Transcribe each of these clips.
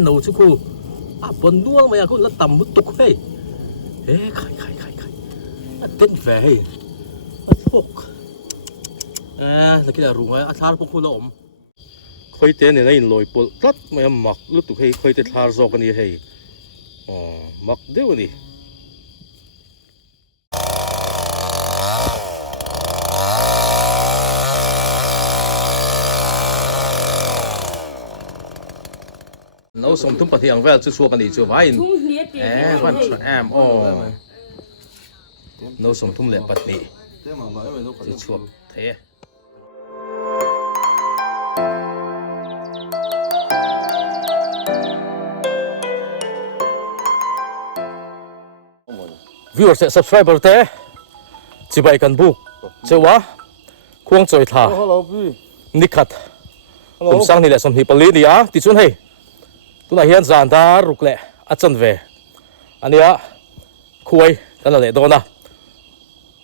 nấu chú khu bần đua mà cũng là tầm một tục hey khai tên về hey thuốc là cái là rụng ấy thar cũng không lộn khơi tên này này lồi bột rất mà mặc lúc tục hey khơi tên thar rồi cái này hey mặc đều này nấu xong thúng bát hiang về chú xua cái này chú vay văn em nấu xong thúng lẹ bát này chú xua thế viewers subscriber thế chỉ vậy cần bu chơi quá khuang chơi thà nikhat cùng sang này là xong thì bali đi á tí chút hay tu na hian zan da ruk le a chan ve ania khuai kan la le dona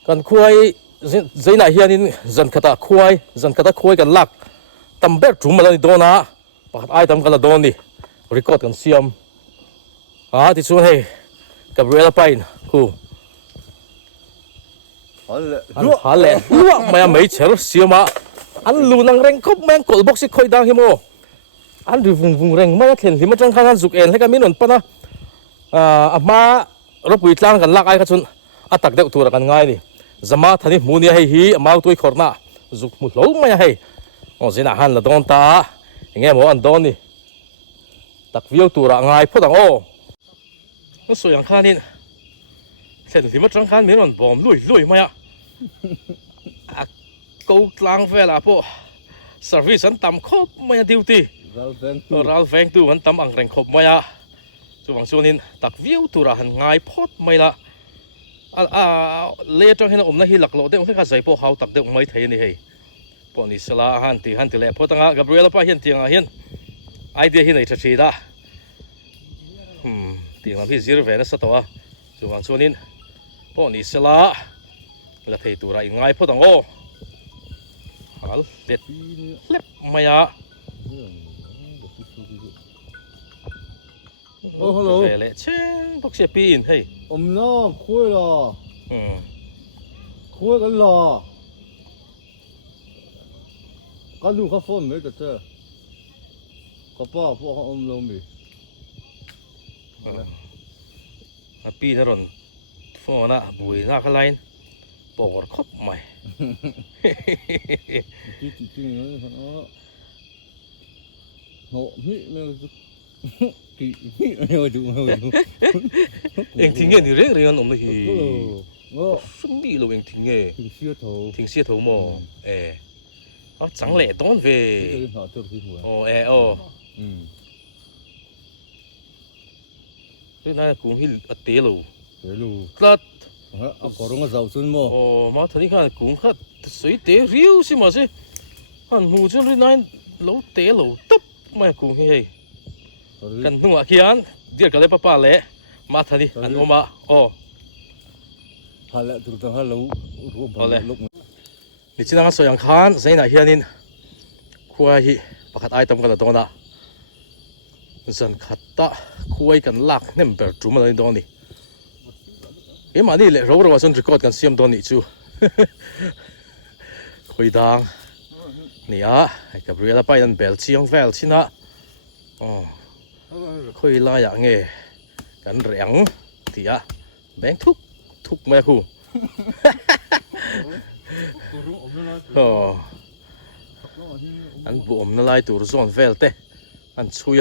kan khuai zaina hian in zan khata khuai kan lak tamber thum malani dona pakhat ai tam kala doni record kan siam ti chuan hei Gabriela Pain khu hale luak maya mai cher siama an lu nang reng khop meng kol box si khoi dang hi mo an ri vung reng mai thlen hi ma tang khan zuk en heka min on pana ama ropui tlang kan lak ai ka chun atak deuh tur kan ngai ni zama thani munia hei hi amau toi khorna zuk mu lo mai hei zina han la don ta nge mo an don ni tak viau tura ngai photang nó soi yang khanin thlen hi ma tang khan min on bom lui mai câu tlang ve la po service an tam khop mai duty ral veng tu an tam ang reng khop maya chuwang chuanin tak view tura han ngai phot mai la le tang hin om na hi laklo de kha zai po hau tak de mai thei ni hei po ni sala han ti le photanga Gabriela pa hian tianga hian idea hi nei thathi da tiang la phi zir ve na satawa chuwang chuanin po ni sala la thei tura i ngai photang hal let lep maya hello về lệ chén bốc xe pin hey nó khui là khui cái lò cái lu cái phone mấy cái chứ cái bao bao lâu mì pin nó rồi phone na bùi na cái line bỏ khóc mày chỉ nó nổ mít kỳ anh thình nghe thì riêng riêng ông này phân đi luôn anh thình nghe thình xia thấu mò chẳng lẽ đón về cái này cũng hi tế luôn lát có đúng là giàu xuân mò mà thằng này cũng khát suy tế riêu xí mà xí hắn hù cho cái này lâu tế lâu tấp mà cũng hay kan nunga kian dir kale papa le ma thani an oma hala tur ta halo ru ba luk ni chinanga soyang khan zaina hianin khuai hi pakhat ai tam kala dona zan khatta khuai kan lak number tuma lai doni emani le ro wa son record kan siam doni chu khoi dang nia Gabriela Pain bel chiang vel china khơi la ya nghe cảnh rẽng thì bén thúc mẹ khu anh buồm nó lại tụt zon vel te anh chui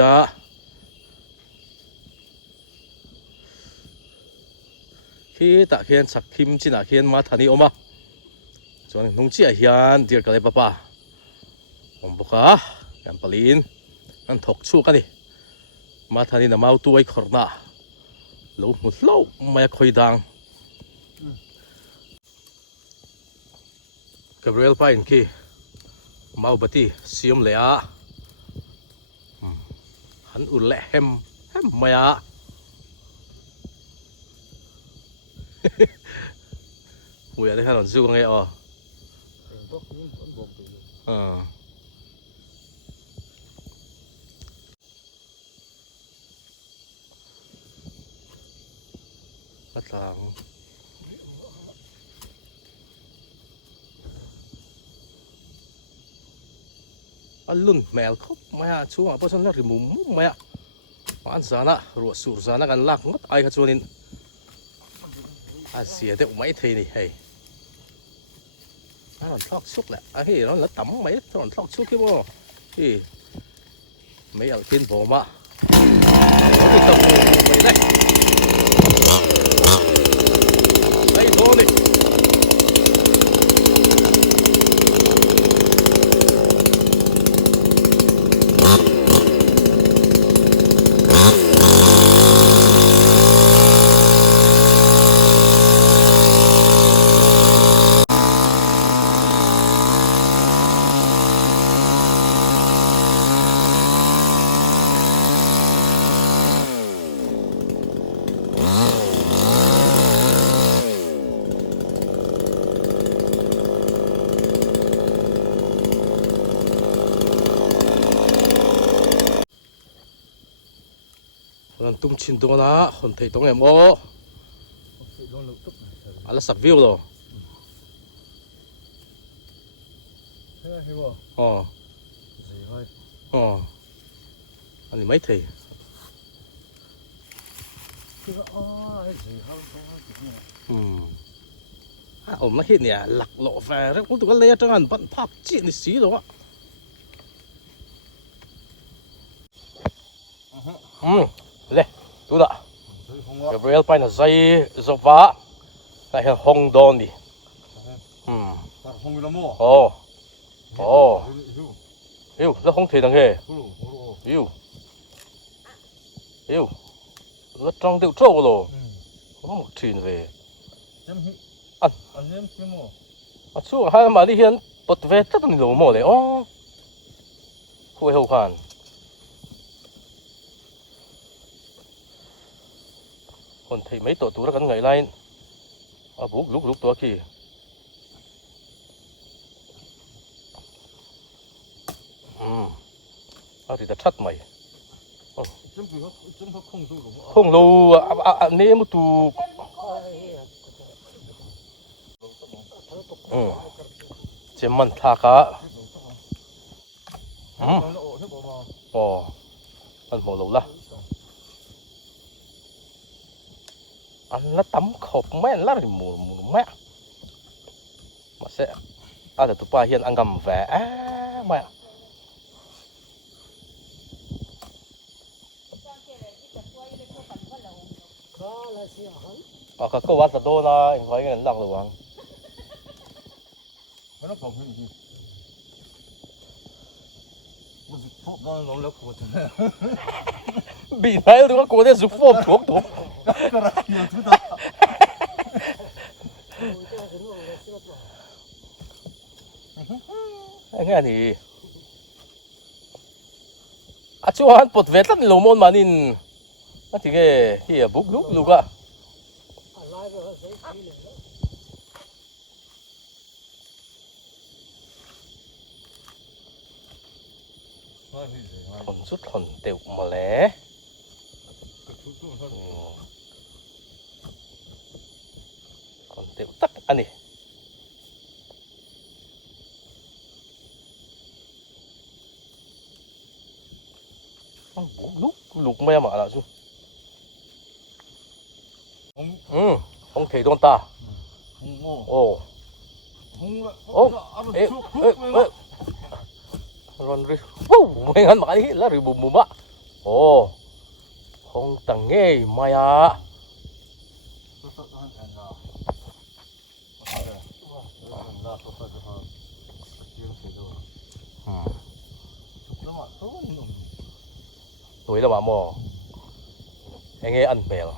khi ta khiên sạc kim chỉ là khiên mà thani oma cho nên nung chia hiền tiệt cái papa ông bốc anh palin anh thọc chu cái này mà thani na mau tu ai khorna lo mu lo mai khoi dang Gabriel Pain ki mau bati siam le han ul le hem maya mùi đấy han on zu nghe กระตังอันลุ่นแมวครบไหมฮะช่วงเพราะฉะนั้นริมุมไหมฮะอันสานะรัวสูรสานะกันลักงดไอ้กระชวนินอาเสียเด็กไม่เทนี่เฮ้ยอันนั้นทอกชุกแหละไอ้เฮ้ยนั่นละต่ำไหมตอนทอกชุกที่บ่เฮ้ยไม่เอากินผมอ่ะไม่ต้องไม่ได้ไอ้โง่นี่นั่นตุ้มชินตัวนะคนไทยตรงไหนโม่อะไรสับวิวหรออ๋ออ๋ออันนี้ไม่ไทยผมไม่เห็นเนี่ยหลักหล่อแฟร์แล้วผมตัวก็เลยจังหันปั้นภาพจีนสีหรอวะเลยดูละกับเรียลไปนะใจจบว่าไอ้ห้องโดนดิโอ้โอ้ยูแล้วห้องเทียนยังไงยูแล้วจังเดียวโจ้โลห้องทีนเลยช่วงให้มาที่เห็นปดเวทตั้งนี่โลโม่เลยอ๋อคุยหัวขันคนไทยไม่ตัวแล้วกันไงไล่บุกลุกตัวขี้ที่จะชัดใหม่คงรู้อันนี้มุตุเจมันทากะอ๋ออันหมดแล้วอันละตั้มขบแม่นละริมูแม่มาเสะada tu pahian anggam ve ma ka ko wa ta do na ngoi ngan lak lo wang nó còn cái gì nó dịch thuốc nó lắm của thế bị này tôi có thể giúp phôm thuốc cái này nhiều thứ đó nghe nè chú hắn bột vét lắm lỗ môn mà nín thì cái hier bút lúc à hòn chút hòn đều mà lé hòn đều tắc anh này lúc mấy mà là chú không thể đón ta ồ ê rồi đi mấy ngàn mãi là rồi bùm bùm á ồ không tặng nghe mày à tuổi là mà mò anh nghe ăn bèo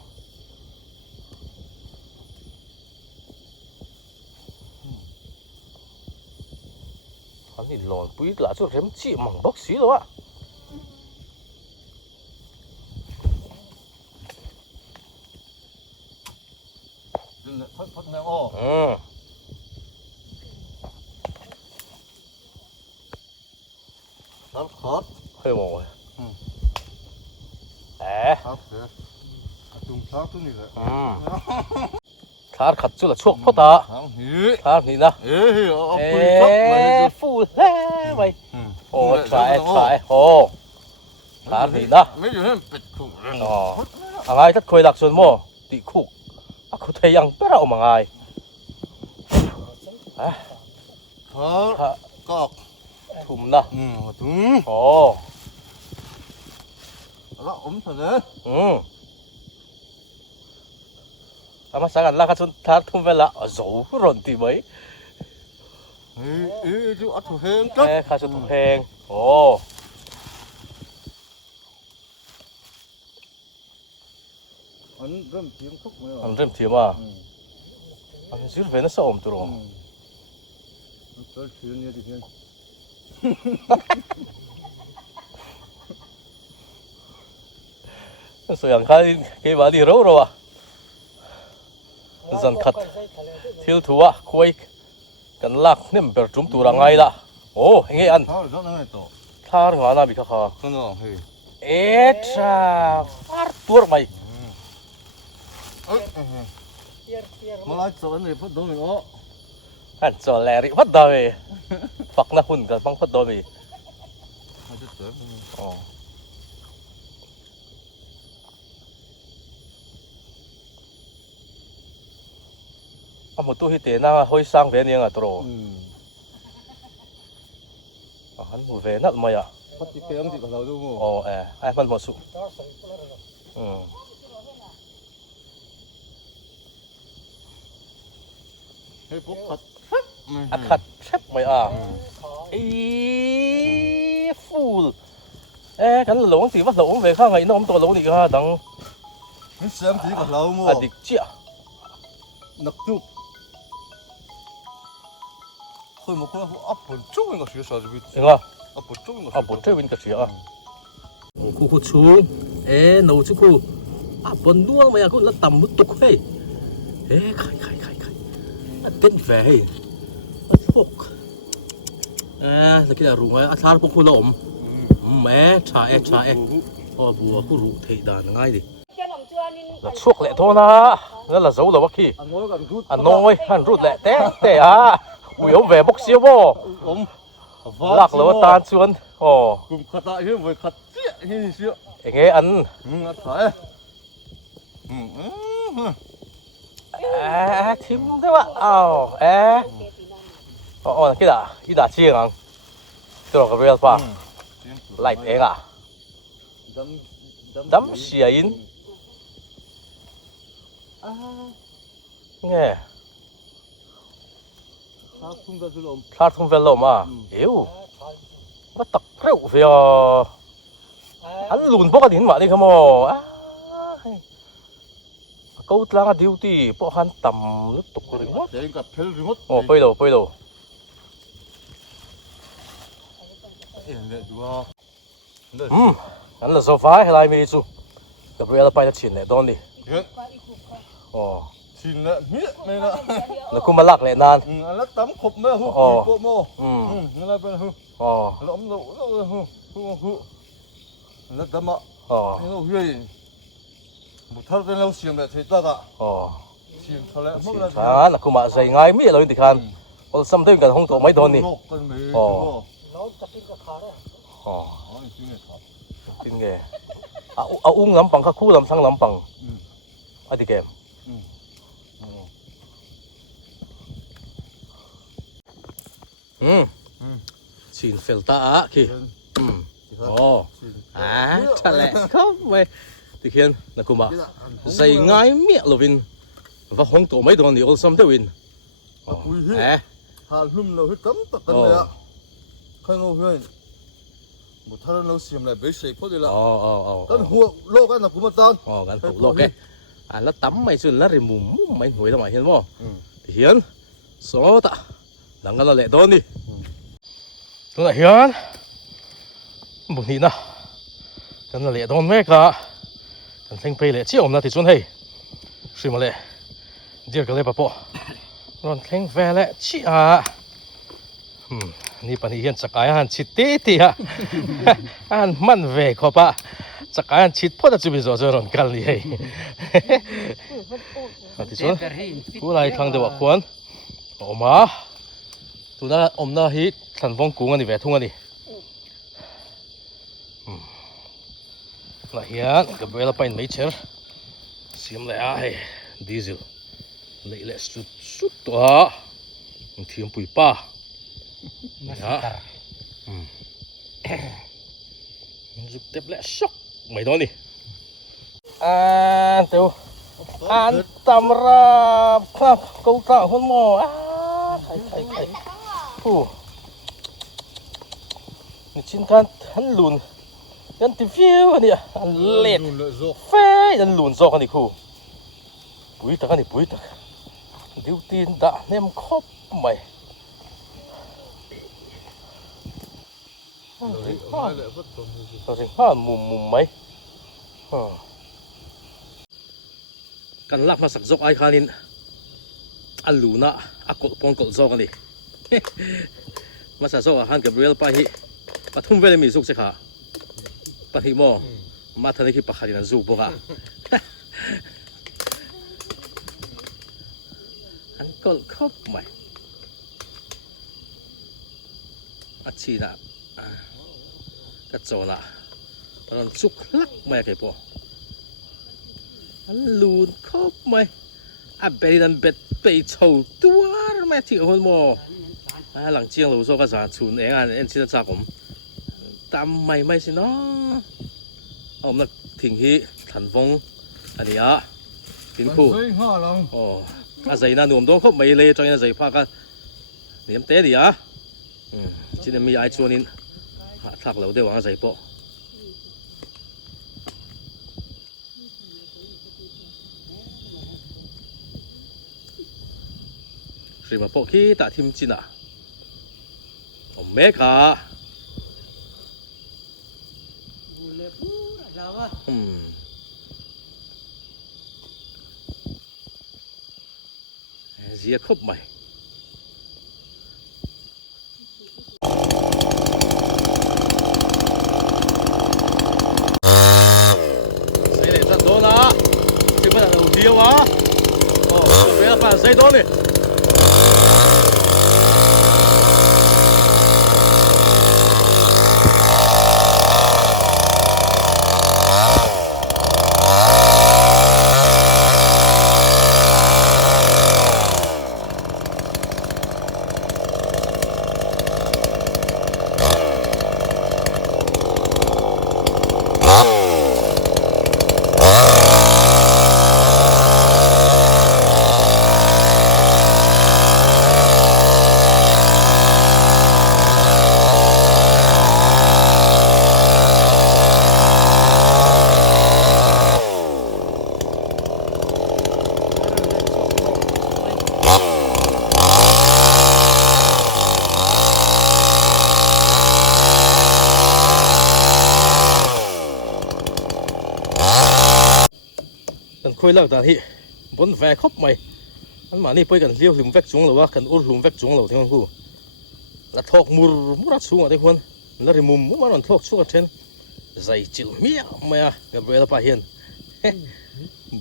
hắn thì lòn quý là chút rém chị mỏng bốc xí rồi á nó khó hơi mồ ตรงท้าตัวนี้แหละ ทาร์ขัดจุดละช่วงพ่อตา ทางนี้ ทาร์นี่นะ เอ้ยเอาปืนทับมาเลย ฟูแล้วไปโอ้ทรายโอ้ทาร์นี่นะ ไม่อยู่นั่นเป็ดขู่ อ๋ออะไรถ้าเคยหลักส่วนโม่ติคุกaku teh yang pera omangai ท้ากอก ถุมนะ ถุง โอ้ แล้วอมเถอะเลย อามาสักกันละคันทาร์ทุ่มเวลาโซ่ร้อนตีไหม เอ้ยจูอัดหัวเฮงจับ ข้าสุดเพลงโอ้ อันเริ่มเสียงทุกเมื่อ อันเริ่มเทียมอ่ะอันซื้อเวนส์อมตัว ตัวเสียงเนี่ยดิเพียง ส่วนข้าเกี่ยวกับดีรู้หรอวะจันขัดทิลทัวคุยกันลักนี่มันเป็นจุ่มตัวไงล่ะโอ้ยังไงอัน ท้าจะนั่งไงต่อ ทาร์งานาบิคา นั่นน่ะเฮ้ย เอ๊ะจ้าฟาร์ตัวไหม มาไล่สอนเลยพัดโดนอ๋อ อันจอแลริพัดดาวฝักนักหุ่นกันฟังพัดดาวมี มาจะเสริม อ๋ออาหมดตู้ฮิตเตน่าห้อยสร้างเวียนยังอ่ะตัวอันหมูเวนัดมาอ่ะ พัดที่เพียงที่กับเราดูมั้ง โอ้ไอ้มันหมดสุเฮ้ยพวกพัด อาคัดเชฟไม่อ่ะอีฟูลกันหลงสิว่าหลงไปข้างไงน้องตัวหลงนี่ก็ดัง นี่เสียงที่กับเรามั้ง อดีตเจ้า นักตุกเคยมาคุยกับอัปปนจุ้งกับเสียสาวจะบิด เห็นป่ะ อัปปนจุ้งกับ อ่ะบนเทวินกับเสียคู่ชูหนูชูคู่บนด้วงมาอย่างกูแล้วต่ำมุดตุกเฮ้ยใครเต้นแฝงพวกแล้วก็จะรู้ว่าอาชาพวกคุณหลอมแม่ชาโอ้บัวกูรู้เทดานง่ายดิแล้วช่วงแหละโทนะนั่นแหละเจ้าหรอวะขี้ อันน้อยกันรุด อันน้อยอันรุดแหละแต่กูยอมแหวบกเสียวบ่ ผม หลักเลยว่าตาชวนโอ้ กลุ่มขัดตาเฮ้ยไปขัดเจี๊ยที่นี่เสีย เงี้ยอัน งัดสายทิมได้ว่าอ้าวอ๋อคิดอ่ะเชียงตัวกับเรียลป่ะไล่เองอ่ะดำเสียอินเงี้ย ถ้าทุ่งกระสุนลม คลาดทุ่งเวลล์มาเอ้วว่าตักเร็วเฟียอันหลุนพวกกันหินมาดิขโมกูตลางดิวตี้พวกหันต่ำนึกตกเลยมั้ง เดี๋ยวกับเพลริมด โอ้ไปดูเอ๊ะเนี่ยดูว่า งั้นเราโซฟาให้ลายมีจูกับเรียลไปจะชินเลยตอนนี้ เฮ้ย อ๋อ ชินละเมียไม่ละ แล้วกูมาลักเลยนาน อันละตั้มขบแม่หูโปโมนั่นแหละเป็นหู อ๋อ แล้วอมเราหูแล้วตั้มอ่ะ อ๋อ นี่เราเฮ้ยบุตรเป็นเราเสียงแบบเทต้าอ่ะ อ๋อ เสียงทะเลมั่งละ ช้านะกูมาใส่ง่ายมีอะไรดิคันพอซ้ำด้วยกันห้องตัวไม่โดนนี่ โลกกันเลย อ๋อ เราจะกินกับขาได้ อ๋อ อ๋อจริงเหรอครับ กินไงเอาอุ้งลำปังข้าคู่ลำทั้งลำปังอดีเกมชินเฟลตาคีอ๋อนั่นแหละครับเว้ยที่เขียนนะกูมาใส่ง่ายเมียลวินว่าห้องตัวไม่โดนนี่อลซัมเดวินอ๋อ หาลุ่มเราให้ตั้มตักกันเลยอ่ะใครงูเฮ้ยบุตรเราเสียงแบบเบสเซ่พอดีละ อ๋อ กันหัวโลกกันนะกูมาตอน อ๋อกันหัวโลกแกแล้วตั้มไม่สุดแล้วริมุมไม่หวยทำไมเห็นมั้งที่เขียนโซตะดังกันละเละโดนนี่ตัวไหนเห็นบุญนี่นะกันละเละโดนแม่กะกันเซ็งไปเละเชี่ยวนะที่ชวนให้ซื้อมาเลยเดี๋ยวก็เลยปะปะนอนเซ็งแฟเละชี้นี่ปัญหาเห็นสักอาหารชิตตี้ฮะอันมันเวกเขาปะ จะการชิดพ่อจะไปจอรอนกันเลยที่สุดกูไล่ทางเดียวควรออกมาตัวนั้นอมน่าฮิตสันฟงกุ้งอันนี้แหวทุ่งอันนี้น่าเหี้ยกับเวลาไปไม่เชื่อเสียมเลยดีเซลเลยเละสุดตัวทีมปุ๋ยป้านะจุดเต็มแล้วช็อกไม่โดนนี่เดี๋ยวตำราครับกูตาคนหมอใครผู้นี่ชิ้นกันหันหลุนยันติฟิวอันนี้อันเล็ดเฟ้ยันหลุนซอกอันนี้คู่ปุ๋ยตักอันนี้ปุ๋ยตักดิวตีนด่าเนี่ยมันครบไหมเราถึงมุมไหมกันลักมาสักจกไอ้คานินอันลูน่ะอักกดปองกดจอกกันดิมาสักจกอาหารกับเรียลไปฮิปทุ่มเวลมีสุกสิค่ะปะฮิโมมาทันทีปะขาดินซูปกะอันกดครบไหมอัดชีน่ะกัดโจน่ะตอนสุกลักไม่เคยพออันลูนครบไหมอันเบริดันเบ็ดไปโชว์ตัวแม่ที่คนโมหลังเชียงเราโซ่ภาษาชุนเองอันเอ็นชินจากผมตามไม่สิเนาะเอามาทิ้งที่ถันฟงอันนี้อ่ะทิ้งคู่โอ้อาศัยน่าหนุ่มต้องครบไม่เลยจอยอาศัยพากันเนี่ยเตะดิอ่ะที่นี่มีไอ้ชวนนินทักเราได้หวังอาศัยปะสิมาพวกขี้ตาทิมจิน่ะโอเมก้าเสียครบไหมใส่เลยสักตัวนะที่มันเอาเดียววะโอ้เวลาผ่านใส่ตัวนี่คุยเลิกตอนที่บนแฝงครบไหมอันมานี่ไปกันเลี้ยวหลุมแฝกสูงหรือว่ากันอุดหลุมแฝกสูงหรือที่มันกูแล้วทอกมุดสูงอ่ะที่คนแล้วริมุมมันทอกสูงเช่นใจจิ๋วเมียไม่อะกับเวลาไปเห็น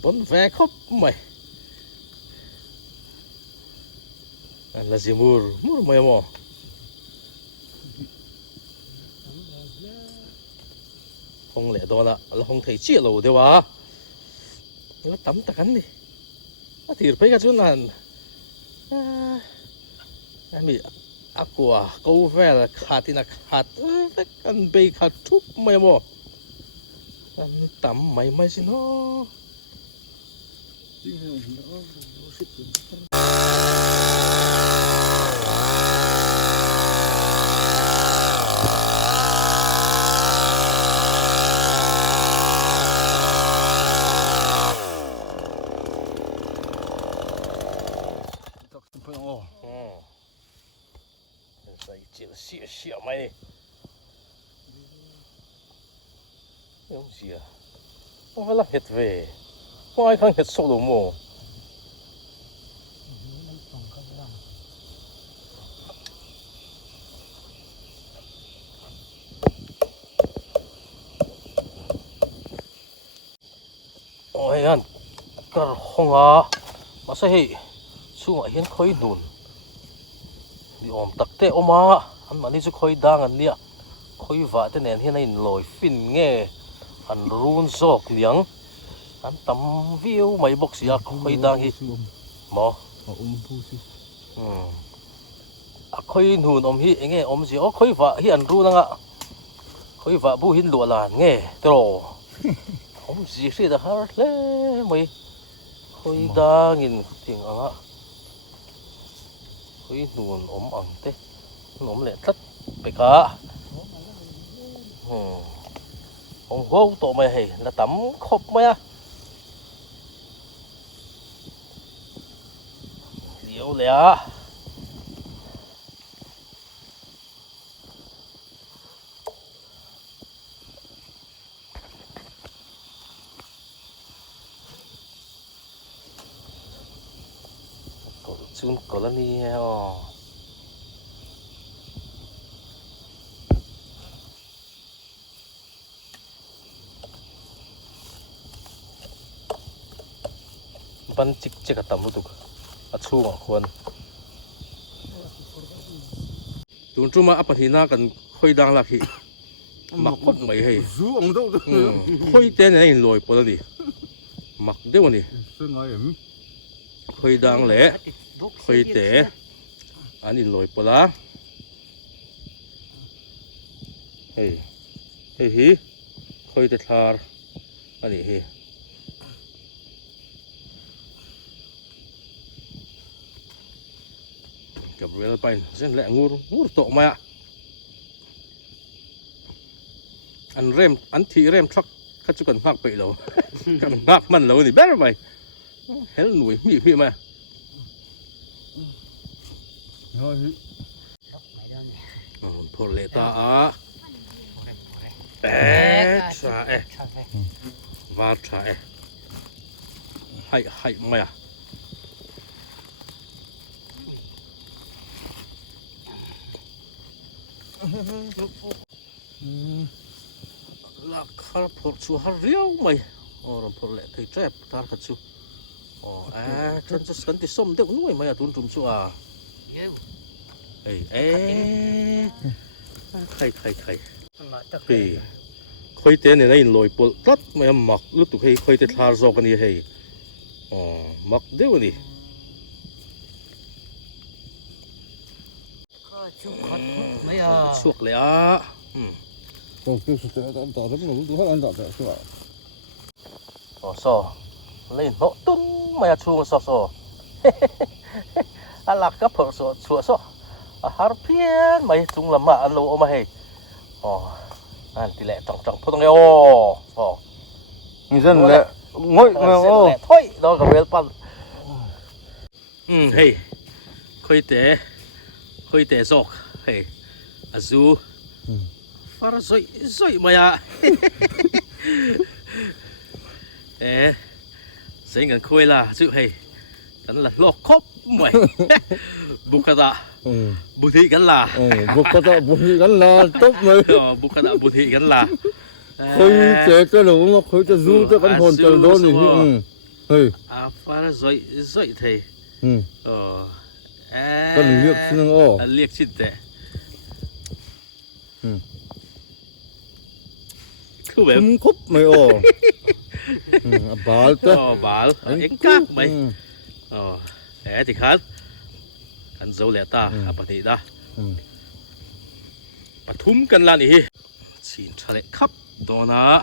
บนแฝงครบไหมแล้วสิมุดไม่มอคงเหลือตัวละแล้วคงไทยเชี่ยเราเดี๋ยววะแล้วตั้มตะกันดิถือไปกับชุนนั้นมีอักว่ากูแฟร์ขาดที่นักขาดกันไปขาดทุบไม่หมดตั้มไม่สิเนาะใส่เจียวเสียไหมยังเสียว่าเวลาเห็ดเว่ว่าไอ้ข้างเห็ดโซโลโม ôi anh cái không à mà sao hệ xuống ở hiên khơi nùn đi ôm tắc tê ôm à anh mà đi xuống khơi đang anh nè khơi vạ thế này hiên này lồi phìn nghe anh run sọc liang anh tắm view mấy bọc xì khơi đang hi mà khơi nùn ôm hi nghe ôm gì khơi vạ hi anh run à khơi vạ bu hiên lụa là nghe rồi ông gì xí đã hết lẽ mày khơi đa nghìn tiền ăn á khơi nuồn ốm ăn thế ốm lẹ tất bể cả ông hô tổ mày hề là tắm khóc mày à liều lẹ chun colony heo ban chích chích tầm một tục chu mà khuôn tuần trước mà áp thì na cần khơi đang là khi mặc cốt mấy hay khơi tên này lồi bỏ đi mặc đeo này khơi đang lẽ khơi té anh in lồi bỏ lá hey hey hi khơi té thar anh hi chụp về bay rất lẹ ngur tổ mày ạ anh thị rem truck khách chú cần phạc bậy lâu cần phạc mặn lâu thì bé rồi mày hết nổi mị mày phô lệ ta á bé trái và trái hay mày à là khá phô chú hả riêu mày làm phô lệ thấy trẹp ta thật chú chân cho sẵn thì xôm đều nuôi mày à tuôn trùm chú à khay thì khơi tên này lồi bột rất mày mặc lúc tụi hay khơi tên thar zo cái này hay mặc đều này chuột lẽ so lên nọ tung mày chuông so anh lạc cấp phở sủa so har phiên mày chung làm mà lô mày anh tỷ lệ trọng phô tông eo người dân lệ ngồi thôi đó cái bếp pan hey khơi té sọc hey azu phara zoi mày à sẽ ngần khơi là chịu hey hắn là lọ khóc mày bukada buthi gắn là buthi gắn là tốt mày bukada buthi gắn là khơi chế cái đồ nó khơi cho du cho con hồn trời đôn thì phara zoi thầy cần liếc xin liếc xin tệ không khúc mày bảo anh cắt mày thì khác anh dấu lẽ ta apa thì đó bắt thum cần là gì xin trả lại khắp đó na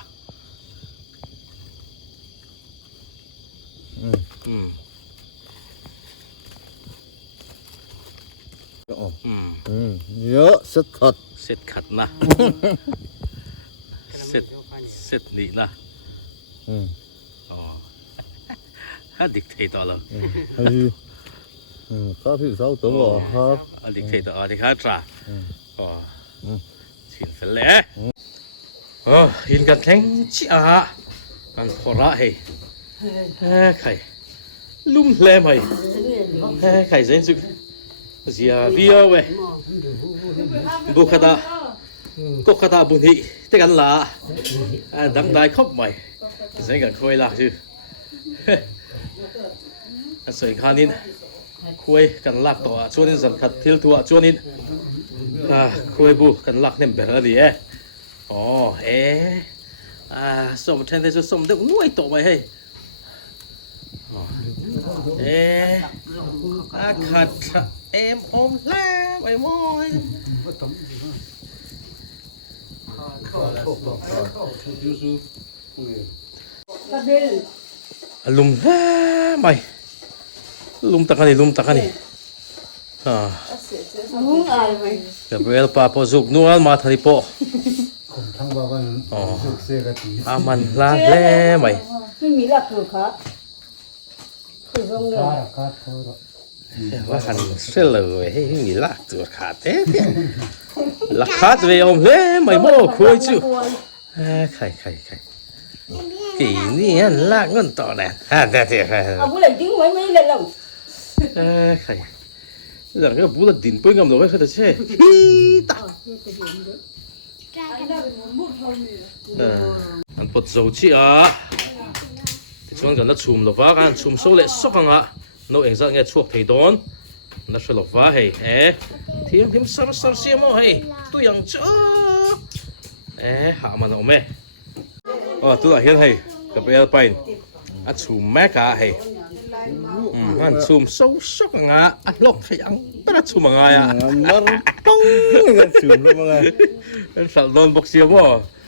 nhớ set khát na set nị na hát dictator rồi có thứ sáu tưởng rồi hát dictator thì hát trả xin phải lẽ hiện gần thánh chị anh khó ra hay khải lung lẹ mày khải dễ chịu gì video vậy bukada bún thị thếกันlà đắng đai khóc mày dễ gần khơi là chứ สวยขานินคุยกันลักตัวชวนนินสันขัดทิลตัวชวนนินคุยบุกันลักเนี่ยแบบอะไรอ๋อสมแทนที่จะสมเด็กนุ่ยตัวไปให้ขัดอมแล้วไอ้มอยลุมไม่ลุมตะกันนี่ลุมตะกันนี่แต่เวลาพอสุกนัวมาทันทีพอมันลาเล่ไหมไม่มีหลักคือครับคือตรงนี้ว่าหันเสลยให้มีลากตัวขาดลักขาดเวอมเล่ไม่โม่คุยจู่ใครกี่นี่ลากเงินต่อแน่แต่เอาบุหรี่ดิ้งไว้ไม่เลยเราใครหลังก็บุหรี่ดินปืนกำลังไว้เขาจะเช่ตาอันปวดโซ่ชีที่ชวนกันแล้วชุ่มหลบฟ้ากันชุ่มโซ่เละสกังโน้เองจะเงี้ยช่วงที่โดนนั่นช่วยหลบฟ้าให้ทีมสารเสียมั้งให้ตัวยังเจ้าหามันเอาไหมตัวเห็นให้กับไปเอาไปชุ่มแม่กะให้อันชุ่มโซ่สกังหลบให้ยังไม่ได้ชุ่มยังไงมันต้องเงินชุ่มแล้วมั้งสัตว์โดนบอกเสียมั้ง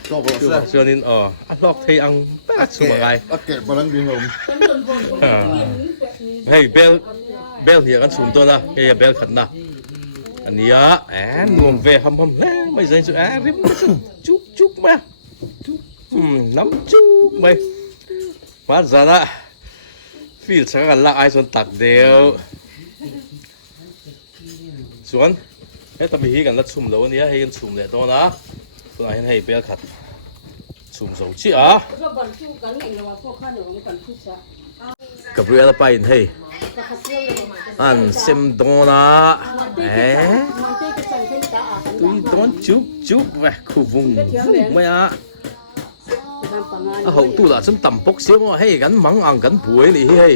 ก็บอกซะชวนนินลอกที่อังแป๊ดชุ่มยังไงเก็บพลังดีผมให้เบลเหี้ยกันชุ่มตัวนะเฮียเบลขันนะอันนี้รวมเวหำแล้วไม่ใช่จุริมจุกมาน้ำจุกไปมาซะนะฟีลสักกันละไอส่วนตักเดียวส่วนทำไมฮีกันละชุ่มแล้วนี้ให้กันชุ่มเลยตัวนะตัวไหนให้เบลขัดชุ่มโซ่ชีกับเรือไปให้อันเซมโดนะตุยโดนจุกแบบคู่วงไม่หงตู้ละฉันต่ำปกเสียมั้งให้กันมังอังกันป่วยเลยให้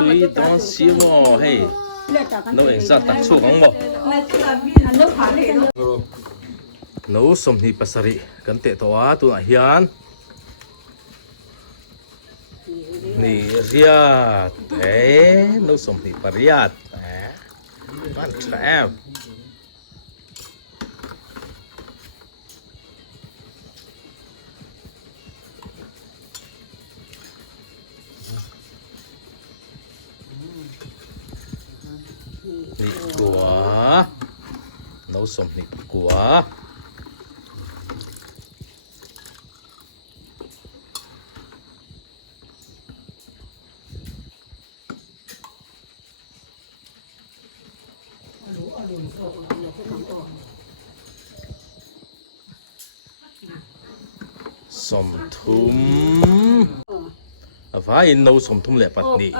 ตุยโดนเสียมั้งให้โน้เองจะตัดสู้ของบ่โน้สมนิปัสริกันเตะตัวตัวเฮียนนี่เรียดโน้สมนิปริยัดมันแฉบนี่กัวโน้สมนิกัวสมทุมฟ้าอินโนสมทุมแหละปัดนี้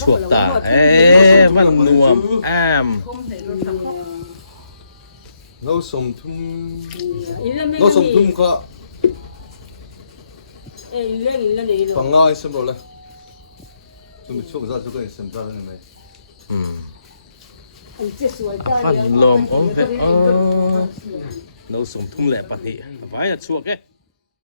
ช่วงตามันนวมโน้สมทุ่มโน้สมทุ่มก็ฟังง่ายสมบูรณ์เลยจุ่มช่วงนั้นจุ่มก็สมบูรณ์เลยไหมฟันลมโอเคโน้สมทุมแหละปัดนี้ไว้ช่วงแก